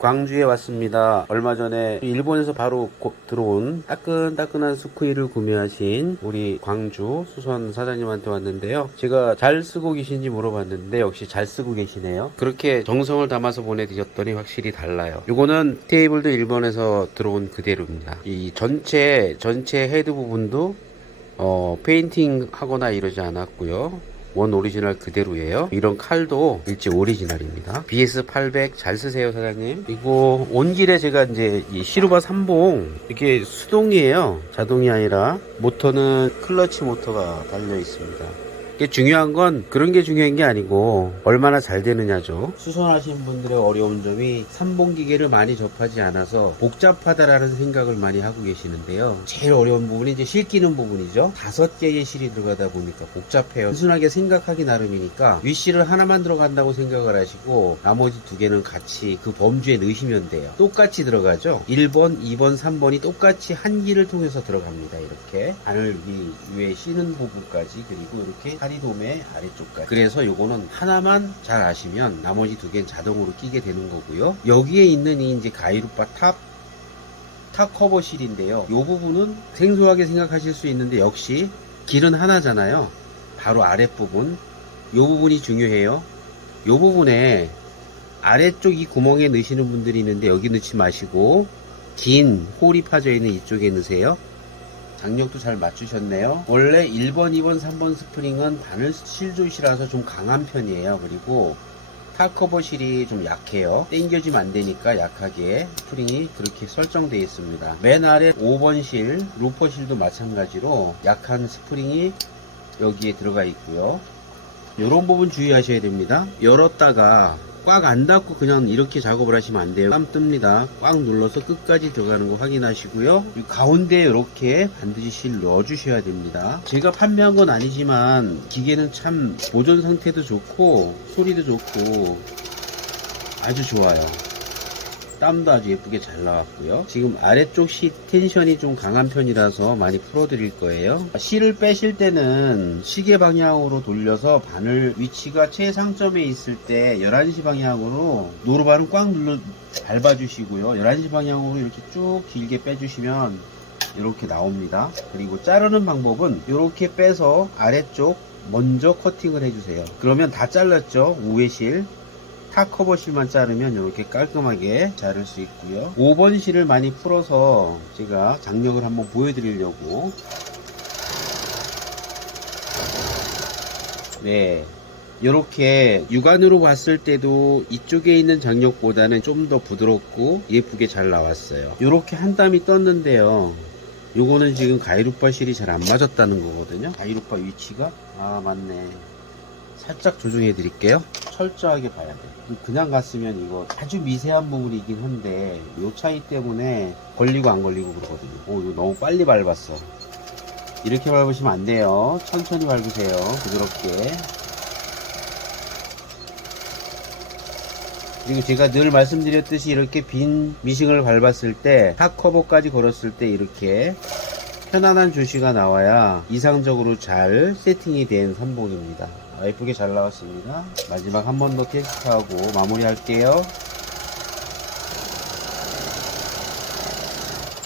광주에 왔습니다. 얼마 전에 일본에서 바로 고- 들어온 따끈따끈한 스쿠이를 구매하신 우리 광주 수선 사장님한테 왔는데요. 제가 잘 쓰고 계신지 물어봤는데 역시 잘 쓰고 계시네요. 그렇게 정성을 담아서 보내드렸더니 확실히 달라요. 이거는 테이블도 일본에서 들어온 그대로입니다. 이 전체 전체 헤드 부분도 어, 페인팅 하거나 이러지 않았고요. 원 오리지널 그대로예요. 이런 칼도 일제 오리지널입니다. BS800 잘 쓰세요, 사장님. 그리고 온 길에 제가 이제 이 시루바 3봉 이게 수동이에요. 자동이 아니라 모터는 클러치 모터가 달려 있습니다. 중요한 건 그런 게 중요한 게 아니고 얼마나 잘 되느냐죠. 수선하시는 분들의 어려운 점이 삼봉 기계를 많이 접하지 않아서 복잡하다라는 생각을 많이 하고 계시는데요. 제일 어려운 부분이 이제 실 끼는 부분이죠. 다섯 개의 실이 들어가다 보니까 복잡해요. 단순하게 생각하기 나름이니까 윗실을 하나만 들어간다고 생각을 하시고 나머지 두 개는 같이 그 범주에 넣으시면 돼요. 똑같이 들어가죠. 1번, 2번, 3번이 똑같이 한 길을 통해서 들어갑니다. 이렇게 위, 위에 씌는 부분까지 그리고 이렇게 다리돔의 아래쪽까지. 그래서 요거는 하나만 잘 아시면 나머지 두 개는 자동으로 끼게 되는 거고요. 여기에 있는 이 이제 가이루바 탑탑 커버 실인데요. 이 부분은 생소하게 생각하실 수 있는데 역시 길은 하나잖아요. 바로 아랫부분. 이 부분이 중요해요. 이 부분에 아래쪽 이 구멍에 넣으시는 분들이 있는데 여기 넣지 마시고 긴 홀이 파져 있는 이쪽에 넣으세요. 장력도 잘 맞추셨네요. 원래 1번, 2번, 3번 스프링은 바늘 실조시라서 좀 강한 편이에요. 그리고 탑커버 실이 좀 약해요. 당겨지면 안 되니까 약하게 스프링이 그렇게 설정되어 있습니다. 맨 아래 5번 실, 루퍼 실도 마찬가지로 약한 스프링이 여기에 들어가 있고요. 이런 부분 주의하셔야 됩니다. 열었다가 꽉 안 닫고 그냥 이렇게 작업을 하시면 안 돼요. 땀 뜹니다. 꽉 눌러서 끝까지 들어가는 거 확인하시고요. 이 가운데 이렇게 반드시 실 넣어 주셔야 됩니다. 제가 판매한 건 아니지만 기계는 참 보존 상태도 좋고 소리도 좋고 아주 좋아요. 땀도 아주 예쁘게 잘 나왔고요. 지금 아래쪽 시 텐션이 좀 강한 편이라서 많이 풀어드릴 거예요. 실을 빼실 때는 시계 방향으로 돌려서 바늘 위치가 최상점에 있을 때 11시 방향으로 노루발은 꽉 눌러 밟아주시고요. 11시 방향으로 이렇게 쭉 길게 빼주시면 이렇게 나옵니다. 그리고 자르는 방법은 이렇게 빼서 아래쪽 먼저 커팅을 해주세요. 그러면 다 잘랐죠? 우회 실. 탑 커버실만 자르면 이렇게 깔끔하게 자를 수 있고요. 5번 실을 많이 풀어서 제가 장력을 한번 보여드리려고. 네. 이렇게 육안으로 봤을 때도 이쪽에 있는 장력보다는 좀 더 부드럽고 예쁘게 잘 나왔어요. 이렇게 한 땀이 떴는데요. 요거는 지금 가이루파 실이 잘 안 맞았다는 거거든요. 가이루파 위치가? 아 맞네 살짝 조정해 드릴게요. 철저하게 봐야 돼. 그냥 갔으면 이거 아주 미세한 부분이긴 한데 요 차이 때문에 걸리고 안 걸리고 그러거든요. 오 이거 너무 빨리 밟았어. 이렇게 밟으시면 안 돼요. 천천히 밟으세요. 부드럽게. 그리고 제가 늘 말씀드렸듯이 이렇게 빈 미싱을 밟았을 때 탑커버까지 걸었을 때 이렇게 편안한 조시가 나와야 이상적으로 잘 세팅이 된 선봉입니다. 아, 예쁘게 잘 나왔습니다. 마지막 한 번 더 테스트하고 마무리 할게요.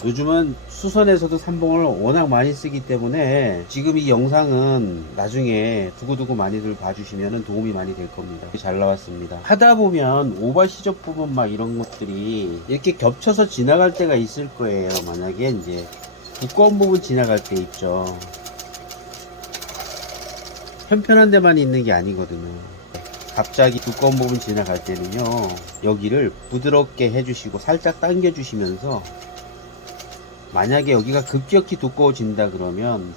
요즘은 수선에서도 삼봉을 워낙 많이 쓰기 때문에 지금 이 영상은 나중에 두고두고 많이들 봐주시면 도움이 많이 될 겁니다. 잘 나왔습니다. 하다 보면 오버 시접 부분 막 이런 것들이 이렇게 겹쳐서 지나갈 때가 있을 거예요. 만약에 이제 두꺼운 부분 지나갈 때 있죠. 편편한 데만 있는 게 아니거든요. 갑자기 두꺼운 부분 지나갈 때는요, 여기를 부드럽게 해주시고 살짝 당겨주시면서 만약에 여기가 급격히 두꺼워진다 그러면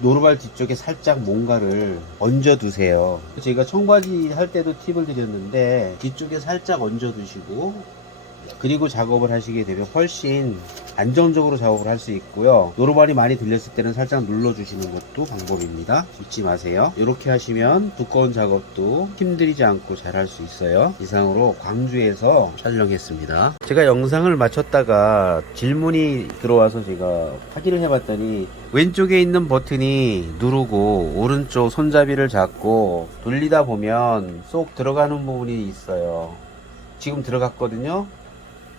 노루발 뒤쪽에 살짝 뭔가를 얹어 두세요. 제가 청바지 할 때도 팁을 드렸는데 뒤쪽에 살짝 얹어 두시고 그리고 작업을 하시게 되면 훨씬 안정적으로 작업을 할 수 있고요. 노루발이 많이 들렸을 때는 살짝 눌러주시는 것도 방법입니다. 잊지 마세요. 이렇게 하시면 두꺼운 작업도 힘들이지 않고 잘 할 수 있어요. 이상으로 광주에서 촬영했습니다. 제가 영상을 마쳤다가 질문이 들어와서 제가 확인을 해봤더니 왼쪽에 있는 버튼이 누르고 오른쪽 손잡이를 잡고 돌리다 보면 쏙 들어가는 부분이 있어요. 지금 들어갔거든요.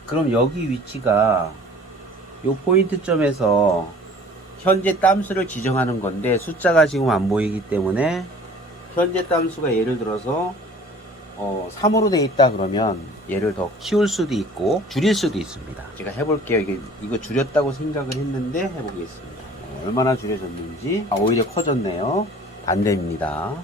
그럼 여기 위치가 요 포인트점에서 현재 땀수를 지정하는 건데 숫자가 지금 안 보이기 때문에 현재 땀수가 예를 들어서 어, 3으로 돼 있다 그러면 얘를 더 키울 수도 있고 줄일 수도 있습니다. 제가 해볼게요. 이게, 이거 줄였다고 생각을 했는데 해보겠습니다. 어, 얼마나 줄여졌는지. 아, 오히려 커졌네요. 반대입니다.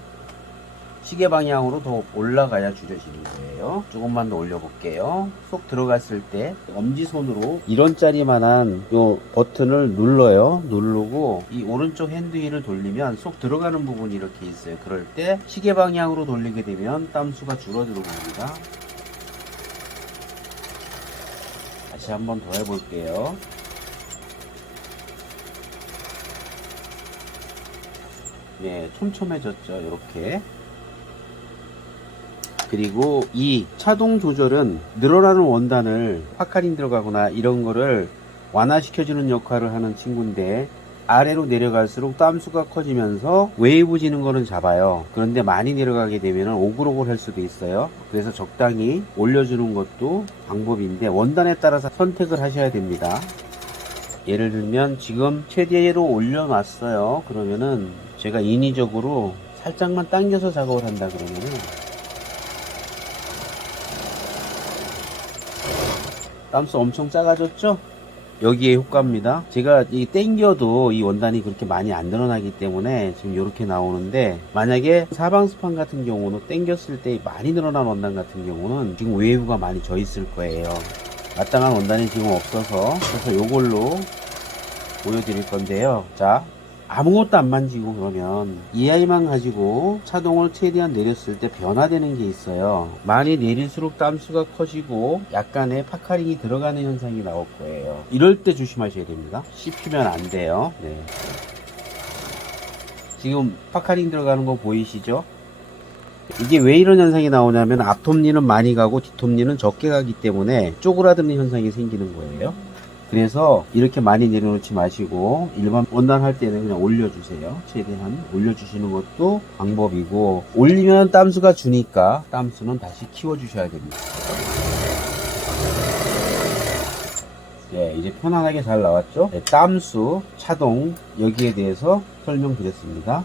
시계 방향으로 더 올라가야 줄여지는 거예요. 조금만 더 올려볼게요. 쏙 들어갔을 때 엄지손으로 1원짜리만한 요 버튼을 눌러요. 누르고 이 오른쪽 핸드힐을 돌리면 쏙 들어가는 부분이 이렇게 있어요. 그럴 때 시계 방향으로 돌리게 되면 땀수가 줄어들어 봅니다. 다시 한 번 더 해볼게요. 네, 촘촘해졌죠. 이렇게. 그리고 이 차동 조절은 늘어나는 원단을 파카린 들어가거나 이런 거를 완화시켜주는 역할을 하는 친구인데 아래로 내려갈수록 땀수가 커지면서 웨이브 지는 거는 잡아요. 그런데 많이 내려가게 되면 오글오글 할 수도 있어요. 그래서 적당히 올려주는 것도 방법인데 원단에 따라서 선택을 하셔야 됩니다. 예를 들면 지금 최대로 올려놨어요. 그러면은 제가 인위적으로 살짝만 당겨서 작업을 한다 그러면은 땀수 엄청 작아졌죠? 여기에 효과입니다. 제가 이 땡겨도 이 원단이 그렇게 많이 안 늘어나기 때문에 지금 이렇게 나오는데 만약에 사방 스판 같은 경우는 땡겼을 때 많이 늘어난 원단 같은 경우는 지금 웨이브가 많이 져 있을 거예요. 마땅한 원단이 지금 없어서 그래서 요걸로 보여드릴 건데요. 자, 아무것도 안 만지고 그러면 이 아이만 가지고 차동을 최대한 내렸을 때 변화되는 게 있어요. 많이 내릴수록 땀수가 커지고 약간의 파카링이 들어가는 현상이 나올 거예요. 이럴 때 조심하셔야 됩니다. 씹히면 안 돼요. 네. 지금 파카링 들어가는 거 보이시죠? 이게 왜 이런 현상이 나오냐면 앞톱니는 많이 가고 뒷톱니는 적게 가기 때문에 쪼그라드는 현상이 생기는 거예요. 그래서 이렇게 많이 내려놓지 마시고 일반 원단 할 때는 그냥 올려주세요. 최대한 올려주시는 것도 방법이고 올리면 땀수가 주니까 땀수는 다시 키워주셔야 됩니다. 네, 이제 편안하게 잘 나왔죠? 네, 땀수, 차동 여기에 대해서 설명드렸습니다.